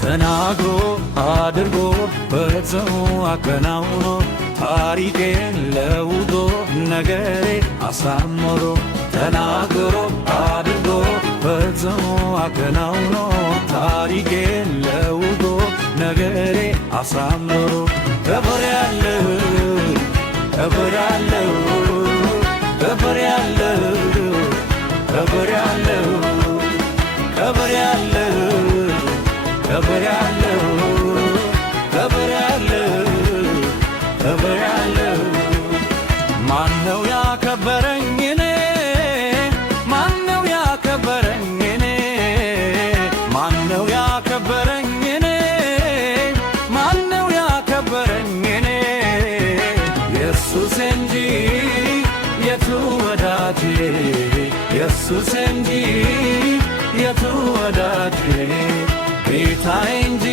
ተናግሮ አድርጎ ፈጽሞ አከናውኖ ታሪኬን ለውጦ ነገሬ አሳምሮ ተናግሮ አድርጎ ፈጽሞ አከናውኖ ታሪኬን ለውጦ ነገሬ አሳምሮ ከበሬያለሁ ከበሬያለሁ ከበሬያለሁ ከበሬያለሁ ከበሬያለሁ ከበሬያለሁ ከበሬያለሁ ከበሬያለሁ ማነው ያከበረኝ እኔ ማነው ያከበረኝ እኔ ማነው ያከበረኝ እኔ ማነው ያከበረኝ እኔ ኢየሱስ እንጂ የቱ ወዳጄ ኢየሱስ እንጂ የቱ ወዳጄ ጌታዬ እንጂ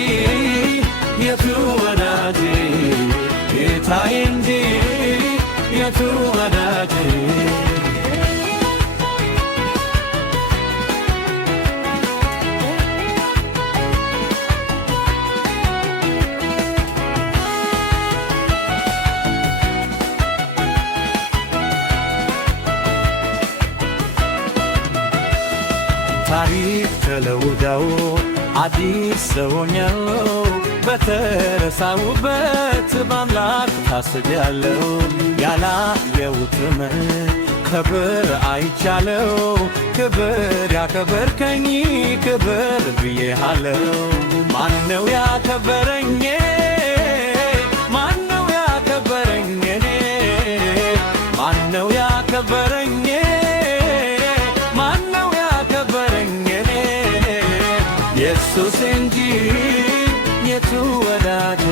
የቱ ወዳጄ ጌታዬ እንጂ የቱ ወዳጄ ታሪክ ተለውጠው አዲስ ሰው ሆኛለሁ በተረሳሁበት በአምላክ ታስቤያለሁ ያላየሁትም ክብር አይቻለሁ ክብር ያከበርከኝ ክብር ብዬሃለሁ ማነው ያከበረኝ ማነው ያከበረኝ እኔ ማነው ያከበረኝ ማነው ያከበረኝ እኔ ኢየሱስ እንጂ የቱ ወዳጄ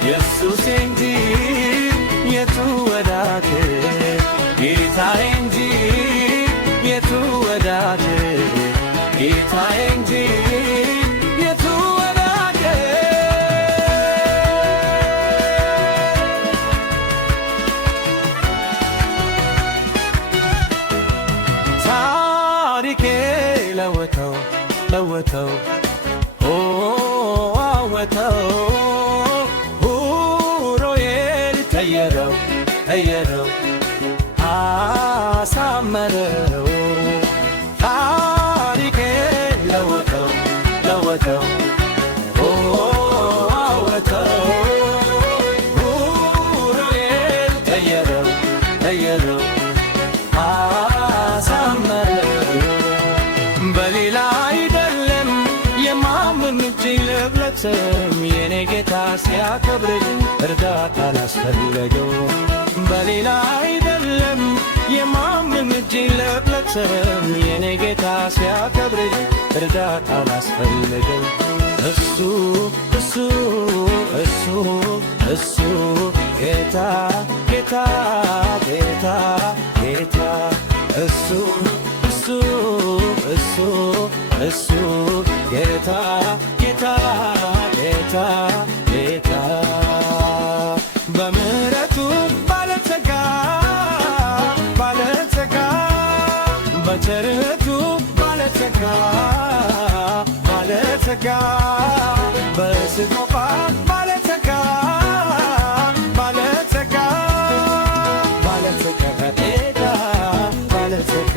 ኢየሱስ እንጂ የቱ ወዳጄ ጌታዬ እንጂ የቱ ወዳጄ ጌታዬ እንጂ የቱ ወዳጄ ታሪኬ ለወጠው ለወጠው አወጠው ሁሮዬን ቀየረው ቀየረው አሳመረው ታሪኬን ለወጠው ለወጠው አወጠው ሁሮዬን ቀየረው ቀየረው አሳመረው በሌላ አይደለም የማምን እጅ ልብለትም የኔ ጌታ ሲያከብርኝ እርዳታ አላስፈለገው በሌላ አይደለም የማምን እጅ ልብለትም የኔ ጌታ ሲያከብርኝ እርዳታ አላስፈለገው እሱ እሱ እሱ እሱ ጌታ ጌታ ጌታ ጌታ እሱ እሱ እሱ እሱ ጌታ ጌታ ጌታ ጌታ በምሕረቱ ባለጸጋ ባለጸጋ በቸርነቱ ባለጸጋ ባለጸጋ በስጦታ ባለጸጋ ባለጸጋ ባለጸጋ ጌታ ባለጸጋ